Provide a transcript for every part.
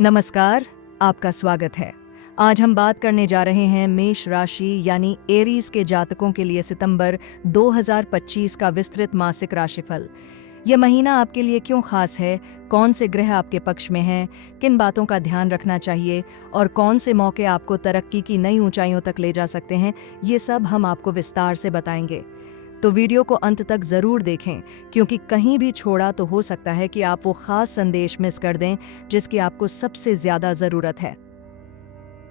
नमस्कार, आपका स्वागत है। आज हम बात करने जा रहे हैं मेष राशि यानी एरीज के जातकों के लिए सितंबर 2025 का विस्तृत मासिक राशिफल। यह महीना आपके लिए क्यों खास है, कौन से ग्रह आपके पक्ष में हैं, किन बातों का ध्यान रखना चाहिए और कौन से मौके आपको तरक्की की नई ऊंचाइयों तक ले जा सकते हैं, ये सब हम आपको विस्तार से बताएंगे। तो वीडियो को अंत तक जरूर देखें, क्योंकि कहीं भी छोड़ा तो हो सकता है कि आप वो खास संदेश मिस कर दें जिसकी आपको सबसे ज्यादा जरूरत है।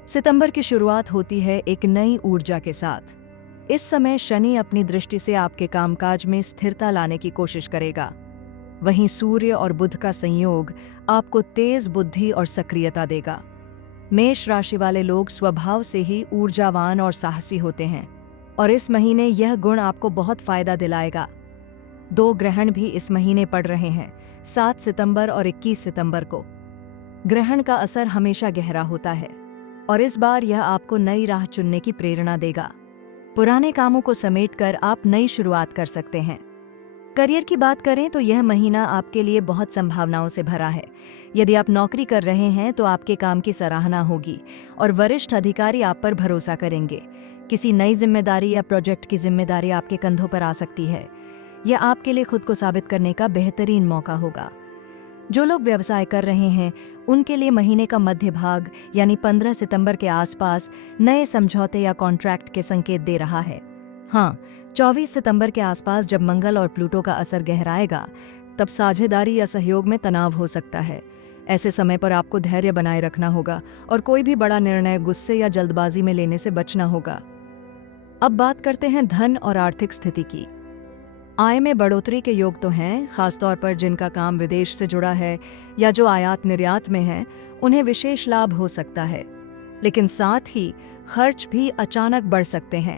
सितंबर की शुरुआत होती है एक नई ऊर्जा के साथ। इस समय शनि अपनी दृष्टि से आपके कामकाज में स्थिरता लाने की कोशिश करेगा। वहीं सूर्य और बुध का संयोग आपको तेज बुद्धि और सक्रियता देगा। मेष राशि वाले लोग स्वभाव से ही ऊर्जावान और साहसी होते हैं और इस महीने यह गुण आपको बहुत फायदा दिलाएगा। 2 ग्रहण भी इस महीने पड़ रहे हैं, 7 सितंबर और 21 सितंबर को। ग्रहण का असर हमेशा गहरा होता है और इस बार यह आपको नई राह चुनने की प्रेरणा देगा। पुराने कामों को समेटकर आप नई शुरुआत कर सकते हैं। करियर की बात करें तो यह महीना आपके लिए बहुत संभावनाओं से भरा है। यदि आप नौकरी कर रहे हैं तो आपके काम की सराहना होगी और वरिष्ठ अधिकारी आप पर भरोसा करेंगे। किसी नई जिम्मेदारी या प्रोजेक्ट की जिम्मेदारी आपके कंधों पर आ सकती है। यह आपके लिए खुद को साबित करने का बेहतरीन मौका होगा। जो लोग व्यवसाय कर रहे हैं उनके लिए महीने का मध्य भाग यानी 15 सितंबर के आसपास नए समझौते या कॉन्ट्रैक्ट के संकेत दे रहा है। हाँ, 24 सितंबर के आसपास जब मंगल और प्लूटो का असर गहराएगा तब साझेदारी या सहयोग में तनाव हो सकता है। ऐसे समय पर आपको धैर्य बनाए रखना होगा और कोई भी बड़ा निर्णय गुस्से या जल्दबाजी में लेने से बचना होगा। अब बात करते हैं धन और आर्थिक स्थिति की। आय में बढ़ोतरी के योग तो हैं, खासतौर पर जिनका काम विदेश से जुड़ा है या जो आयात निर्यात में है, उन्हें विशेष लाभ हो सकता है। लेकिन साथ ही खर्च भी अचानक बढ़ सकते हैं।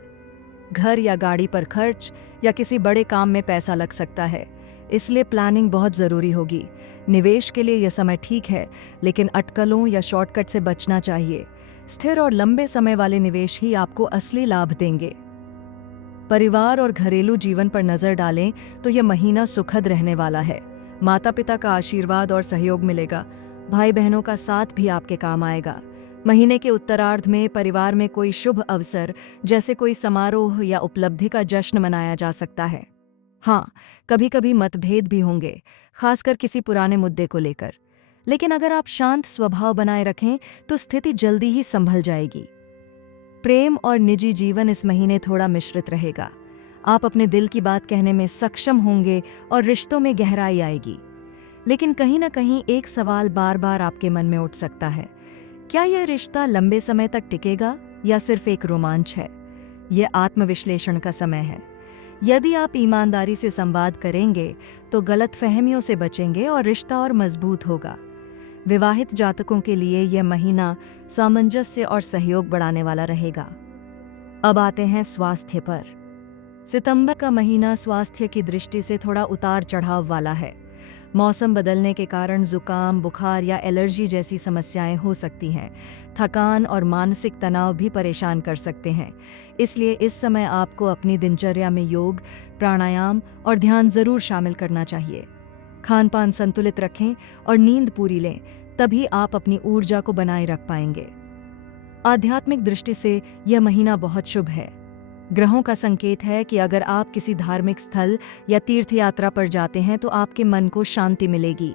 घर या गाड़ी पर खर्च या किसी बड़े काम में पैसा लग सकता है, इसलिए प्लानिंग बहुत ज़रूरी होगी। निवेश के लिए यह समय ठीक है, लेकिन अटकलों या शॉर्टकट से बचना चाहिए। स्थिर और लंबे समय वाले निवेश ही आपको असली लाभ देंगे। परिवार और घरेलू जीवन पर नजर डालें तो यह महीना सुखद रहने वाला है। माता पिता का आशीर्वाद और सहयोग मिलेगा। भाई बहनों का साथ भी आपके काम आएगा। महीने के उत्तरार्ध में परिवार में कोई शुभ अवसर जैसे कोई समारोह या उपलब्धि का जश्न मनाया जा सकता है। हाँ, कभी कभी मतभेद भी होंगे, खासकर किसी पुराने मुद्दे को लेकर। लेकिन अगर आप शांत स्वभाव बनाए रखें तो स्थिति जल्दी ही संभल जाएगी। प्रेम और निजी जीवन इस महीने थोड़ा मिश्रित रहेगा। आप अपने दिल की बात कहने में सक्षम होंगे और रिश्तों में गहराई आएगी। लेकिन कहीं ना कहीं एक सवाल बार बार आपके मन में उठ सकता है, क्या यह रिश्ता लंबे समय तक टिकेगा या सिर्फ एक रोमांच है? यह आत्मविश्लेषण का समय है। यदि आप ईमानदारी से संवाद करेंगे तो गलतफहमियों से बचेंगे और रिश्ता और मजबूत होगा। विवाहित जातकों के लिए यह महीना सामंजस्य और सहयोग बढ़ाने वाला रहेगा। अब आते हैं स्वास्थ्य पर। सितंबर का महीना स्वास्थ्य की दृष्टि से थोड़ा उतार चढ़ाव वाला है। मौसम बदलने के कारण जुकाम, बुखार या एलर्जी जैसी समस्याएं हो सकती हैं। थकान और मानसिक तनाव भी परेशान कर सकते हैं। इसलिए इस समय आपको अपनी दिनचर्या में योग, प्राणायाम और ध्यान जरूर शामिल करना चाहिए। खान पान संतुलित रखें और नींद पूरी लें, तभी आप अपनी ऊर्जा को बनाए रख पाएंगे। आध्यात्मिक दृष्टि से यह महीना बहुत शुभ है। ग्रहों का संकेत है कि अगर आप किसी धार्मिक स्थल या तीर्थ यात्रा पर जाते हैं तो आपके मन को शांति मिलेगी।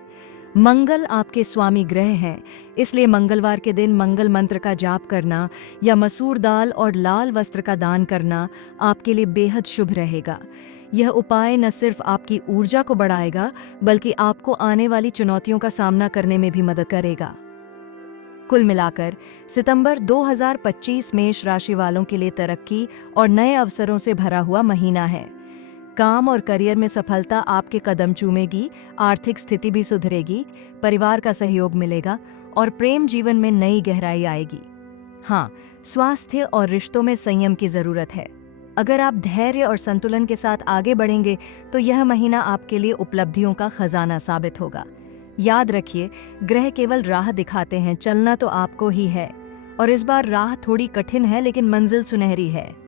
मंगल आपके स्वामी ग्रह हैं, इसलिए मंगलवार के दिन मंगल मंत्र का जाप करना या मसूर दाल और लाल वस्त्र का दान करना आपके लिए बेहद शुभ रहेगा। यह उपाय न सिर्फ आपकी ऊर्जा को बढ़ाएगा, बल्कि आपको आने वाली चुनौतियों का सामना करने में भी मदद करेगा। कुल मिलाकर सितंबर 2025 मेष राशि वालों के लिए तरक्की और नए अवसरों से भरा हुआ महीना है। काम और करियर में सफलता आपके कदम चूमेगी, आर्थिक स्थिति भी सुधरेगी, परिवार का सहयोग मिलेगा और प्रेम जीवन में नई गहराई आएगी। हाँ, स्वास्थ्य और रिश्तों में संयम की जरूरत है। अगर आप धैर्य और संतुलन के साथ आगे बढ़ेंगे तो यह महीना आपके लिए उपलब्धियों का खजाना साबित होगा। याद रखिए, ग्रह केवल राह दिखाते हैं, चलना तो आपको ही है। और इस बार राह थोड़ी कठिन है, लेकिन मंजिल सुनहरी है।